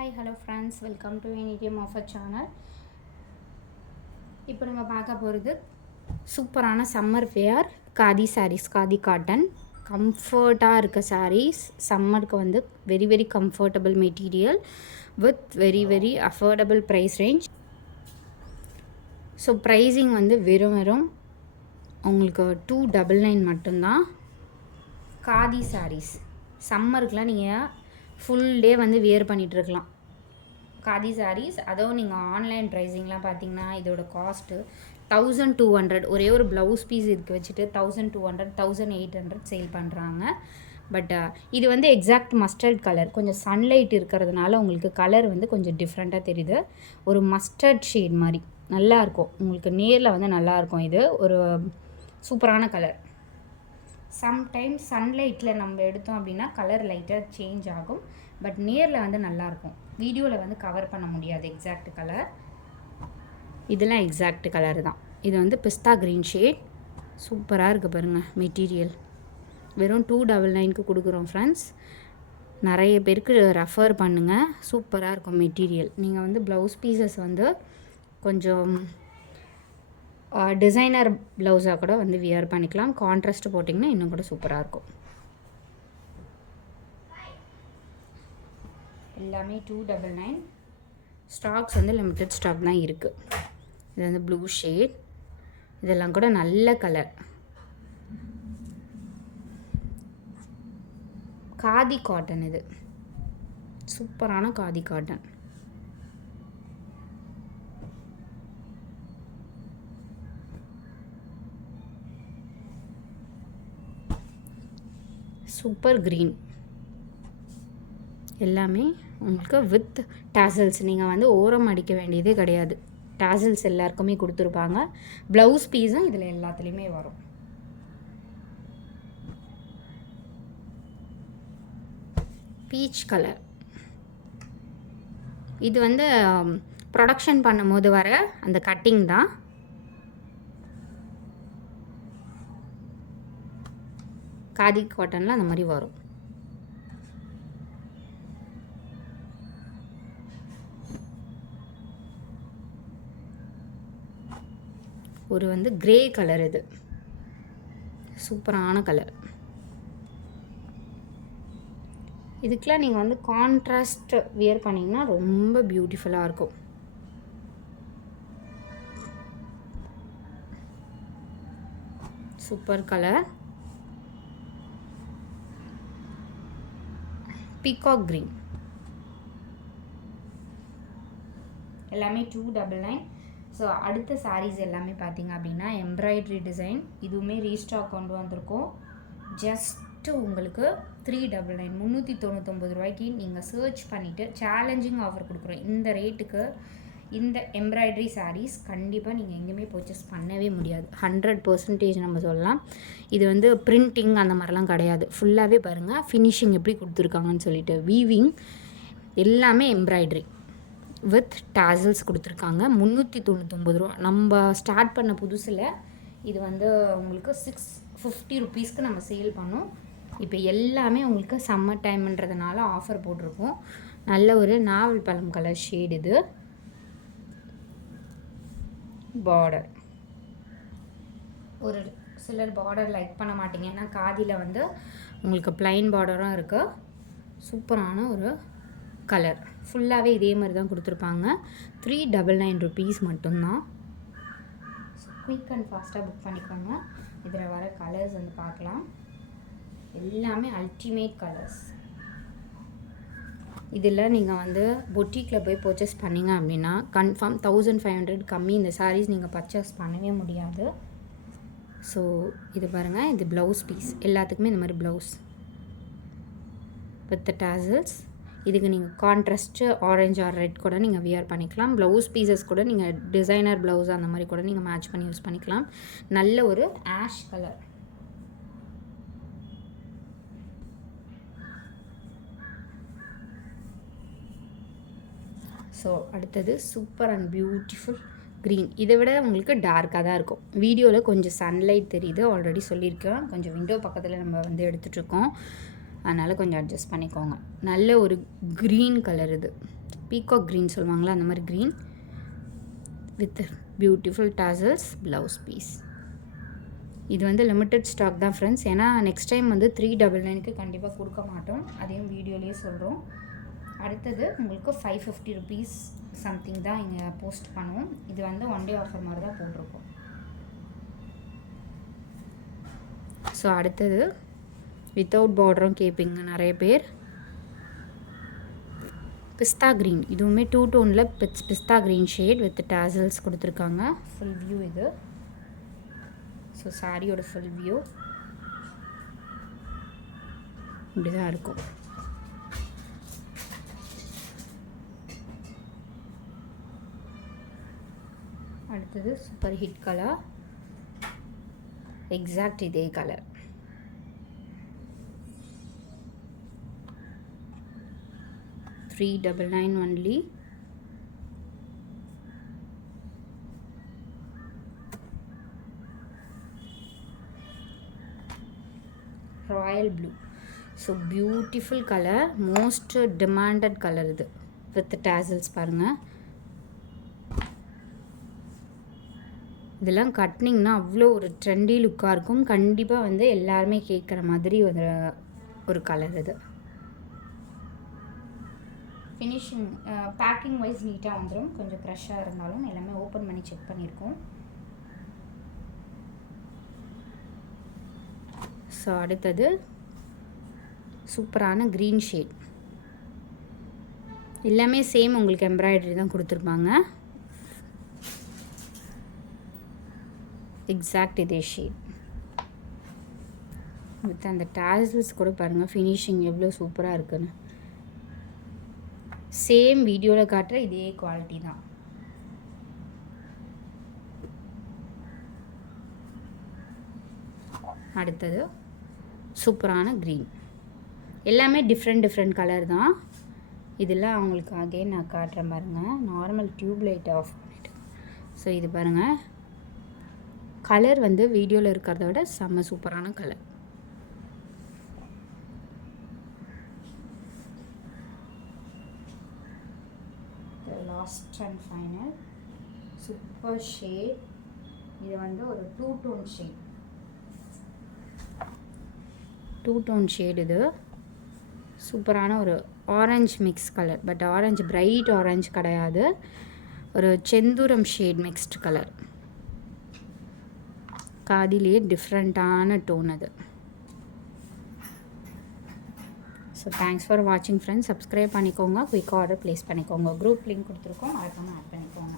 Hi hello friends, welcome to இனிடியம் of a channel. இப்போ நம்ம பார்க்க போகிறது சூப்பரான summer wear khadi saris, khadi cotton. கம்ஃபர்ட்டாக இருக்க சாரீஸ், சம்மருக்கு வந்து very very comfortable material with very very affordable price range. So pricing வந்து வெறும் உங்களுக்கு 299 மட்டும்தான். காதி சாரீஸ் சம்மருக்குலாம் நீங்கள் ஃபுல் டே வந்து வியர் பண்ணிகிட்ருக்கலாம். காதி சாரீஸ், அதுவும் நீங்கள் ஆன்லைன் ப்ரைஸிங்லாம் பார்த்தீங்கன்னா இதோட காஸ்ட்டு 1200. ஒரே ஒரு ப்ளவுஸ் பீஸ் இதுக்கு வச்சுட்டு 1200 1800 சேல் பண்ணுறாங்க. பட் இது வந்து எக்ஸாக்ட் மஸ்டர்ட் கலர். கொஞ்சம் சன்லைட் இருக்கிறதுனால உங்களுக்கு கலர் வந்து கொஞ்சம் டிஃப்ரெண்ட்டாக தெரியுது. ஒரு மஸ்டர்ட் ஷேட் மாதிரி நல்லாயிருக்கும். உங்களுக்கு நேரில் வந்து நல்லாயிருக்கும். இது ஒரு சூப்பரான கலர். சம்டைம்ஸ் சன்லைட்டில் நம்ம எடுத்தோம் அப்படின்னா கலர் லைட்டாக சேஞ்ச் ஆகும். பட் நேரில் வந்து நல்லாயிருக்கும். வீடியோவில் வந்து கவர் பண்ண முடியாது எக்ஸாக்ட் கலர். இதெல்லாம் எக்ஸாக்ட் கலர் தான். இது வந்து பிஸ்தா க்ரீன் ஷேட். சூப்பராக இருக்குது பாருங்கள் மெட்டீரியல். வெறும் 299க்கு கொடுக்குறோம் ஃப்ரெண்ட்ஸ். நிறைய பேருக்கு ரெஃபர் பண்ணுங்கள். சூப்பராக இருக்கும் மெட்டீரியல். நீங்கள் வந்து ப்ளவுஸ் பீசஸ் வந்து கொஞ்சம் டிசைனர் ப்ளவுஸாக கூட வந்து வியர் பண்ணிக்கலாம். கான்ட்ராஸ்ட் போட்டிங்கன்னா இன்னும் கூட சூப்பராக இருக்கும். எல்லாமே 299. ஸ்டாக்ஸ் வந்து லிமிட்டட் ஸ்டாக் தான் இருக்குது. இது வந்து ப்ளூ ஷேட். இதெல்லாம் கூட நல்ல கலர். காதி காட்டன். இது சூப்பரான காதி காட்டன். Super green. எல்லாமே உங்களுக்கு வித் டாசல்ஸ். நீங்கள் வந்து ஓரம் அடிக்க வேண்டியதே கிடையாது. டாசல்ஸ் எல்லாருக்குமே கொடுத்துருப்பாங்க. ப்ளவுஸ் பீஸும் இதில் எல்லாத்துலேயுமே வரும். Peach colour. இது வந்து ப்ரொடக்ஷன் பண்ணும்போது வர அந்த கட்டிங் தான். காதி காட்டனில் அந்த மாதிரி வரும். ஒரு வந்து கிரே கலர். இது சூப்பரான கலர். இதுக்கெலாம் நீங்கள் வந்து கான்ட்ராஸ்ட் வியர் பண்ணிங்கன்னா ரொம்ப பியூட்டிஃபுல்லாக இருக்கும். Super colour. Peacock green. எல்லாமே 299. ஸோ அடுத்த சாரீஸ் எல்லாமே பார்த்தீங்க அப்படின்னா எம்ப்ராய்ட்ரி டிசைன். இதுவுமே ரீஸ்டாக் கொண்டு வந்திருக்கோம். ஜஸ்ட்டு உங்களுக்கு 399 399 ரூபாய்க்கு நீங்கள் சர்ச் பண்ணிவிட்டு சேலஞ்சிங் ஆஃபர் கொடுக்குறோம். இந்த ரேட்டுக்கு இந்த எம்ப்ராய்ட்ரி சாரீஸ் கண்டிப்பாக நீங்கள் எங்கேயுமே பர்ச்சேஸ் பண்ணவே முடியாது. 100% நம்ம சொல்லலாம். இது வந்து பிரிண்டிங் அந்த மாதிரிலாம் கிடையாது. ஃபுல்லாகவே பாருங்கள் ஃபினிஷிங் எப்படி கொடுத்துருக்காங்கன்னு சொல்லிட்டு. வீவிங் எல்லாமே எம்ப்ராய்ட்ரி வித் டாசல்ஸ் கொடுத்துருக்காங்க. 399 ரூபா. நம்ம ஸ்டார்ட் பண்ண புதுசில் இது வந்து உங்களுக்கு 650 ருபீஸ்க்கு நம்ம சேல் பண்ணோம். இப்போ எல்லாமே உங்களுக்கு சம்மர் டைம்ன்றதுனால ஆஃபர் போட்டிருக்கோம். நல்ல ஒரு நாவல் பழம் கலர் ஷேட். இது பார்டர். ஒரு சிலர் பார்டர் லைக் பண்ண மாட்டீங்க. ஏன்னா காதியில் வந்து உங்களுக்கு ப்ளைன் பார்டரும் இருக்குது. சூப்பரான ஒரு கலர். ஃபுல்லாகவே இதே மாதிரி தான் கொடுத்துருப்பாங்க. 399 ருபீஸ் மட்டும்தான். ஸோ குயிக் அண்ட் ஃபாஸ்ட்டாக புக் பண்ணிக்கோங்க. இதில் வர கலர்ஸ் வந்து பார்க்கலாம். எல்லாமே அல்டிமேட் கலர்ஸ். இதில் நீங்கள் வந்து பொட்டிக்கில் போய் பர்ச்சேஸ் பண்ணிங்க அப்படின்னா கன்ஃபார்ம் 1500 கம்மி இந்த சாரீஸ் நீங்கள் பர்ச்சேஸ் பண்ணவே முடியாது. ஸோ இது பாருங்கள், இது ப்ளவுஸ் பீஸ். எல்லாத்துக்குமே இந்த மாதிரி ப்ளவுஸ் வித் டாசல்ஸ். இதுக்கு நீங்கள் கான்ட்ராஸ்ட்டு ஆரஞ்சு ஆர் ரெட் கூட நீங்கள் வியர் பண்ணிக்கலாம். ப்ளவுஸ் பீசஸ் கூட நீங்கள் டிசைனர் ப்ளவுஸ் அந்த மாதிரி கூட நீங்கள் மேட்ச் பண்ணி யூஸ் பண்ணிக்கலாம். நல்ல ஒரு ஆஷ் கலர். ஸோ அடுத்தது சூப்பர் அண்ட் பியூட்டிஃபுல் க்ரீன். இதை விட உங்களுக்கு டார்க்காக தான் இருக்கும். வீடியோவில் கொஞ்சம் சன்லைட் தெரியுது, ஆல்ரெடி சொல்லியிருக்கேன். கொஞ்சம் விண்டோ பக்கத்தில் நம்ம வந்து எடுத்துகிட்ருக்கோம், அதனால் கொஞ்சம் அட்ஜஸ்ட் பண்ணிக்கோங்க. நல்ல ஒரு க்ரீன் கலர். இது பீகாக் க்ரீன் சொல்லுவாங்களா அந்த மாதிரி green with beautiful tassels blouse piece. இது வந்து லிமிட்டட் ஸ்டாக் தான் ஃப்ரெண்ட்ஸ். ஏன்னா நெக்ஸ்ட் டைம் வந்து 399க்கு கண்டிப்பாக கொடுக்க மாட்டோம், அதையும் வீடியோலேயே சொல்கிறோம். அடுத்தது உங்களுக்கு 550 ருபீஸ் சம்திங் தான் இங்கே போஸ்ட் பண்ணுவோம். இது வந்து ஒன் டே ஆஃபர் மாதிரி தான் போட்டிருக்கோம். ஸோ அடுத்தது வித்தவுட் பார்டரும் கேட்பீங்க நிறைய பேர். பிஸ்தா க்ரீன், இதுவுமே 2 டோனில் பிஸ்தா க்ரீன் ஷேட் வித் டாசல்ஸ் கொடுத்துருக்காங்க. ஃபுல் வியூ இது. ஸோ சாரியோட ஃபுல் வியூ இப்படி தான் இருக்கும். அடுத்தது சூப்பர் ஹிட் கலர், எக்ஸாக்ட் இதே colour. $399 only. Royal blue. So beautiful colour, most demanded colour இது வித் டாசல்ஸ் பாருங்கள். இதெல்லாம் கட்டினிங்கன்னா அவ்வளோ ஒரு ட்ரெண்டி லுக்காக இருக்கும். கண்டிப்பாக வந்து எல்லாருமே கேட்குற மாதிரி ஒரு கலர் இது. ஃபினிஷிங் பேக்கிங் வைஸ் நீட்டாக வந்துடும். கொஞ்சம் க்ரஷ்ஷாக இருந்தாலும் எல்லாமே ஓப்பன் பண்ணி செக் பண்ணியிருக்கோம். ஸோ அடுத்தது சூப்பரான க்ரீன் ஷேட். எல்லாமே சேம் உங்களுக்கு எம்ப்ராய்டரி தான் கொடுத்துருப்பாங்க. எக்ஸாக்ட் இதே ஷேட் வித் அந்த டாசல்ஸ் கூட பாருங்கள் ஃபினிஷிங் எவ்வளோ சூப்பராக இருக்குன்னு. சேம் வீடியோவில் காட்டுற இதே குவாலிட்டி தான். அடுத்தது சூப்பரான க்ரீன். எல்லாமே டிஃப்ரெண்ட் கலர் தான். இதெல்லாம் அவங்களுக்கு அகைன் நான் காட்டுறேன் பாருங்கள். நார்மல் டியூப் லைட் ஆஃப் பண்ணிவிட்டு. ஸோ இது பாருங்கள், கலர் வந்து வீடியோவில் இருக்கிறத விட செம்ம சூப்பரான colour. Last and final super shade. இது வந்து ஒரு 2 டோன் ஷேட். 2 tone shade. இது சூப்பரான ஒரு orange mix colour. But orange bright orange கிடையாது, ஒரு செந்தூரம் ஷேட் மிக்ஸ்ட் கலர். காதிலேயே டிஃப்ரெண்ட்டான டோன் அது. ஸோ தேங்க்ஸ் ஃபார் வாட்சிங் ஃப்ரெண்ட்ஸ். சப்ஸ்கிரைப் பண்ணிக்கோங்க, குயிக்காக ஆர்டர் ப்ளேஸ் பண்ணிக்கோங்க. குரூப் லிங்க் கொடுத்துருக்கோம், மறக்காமல் ஆட் பண்ணிக்கோங்க.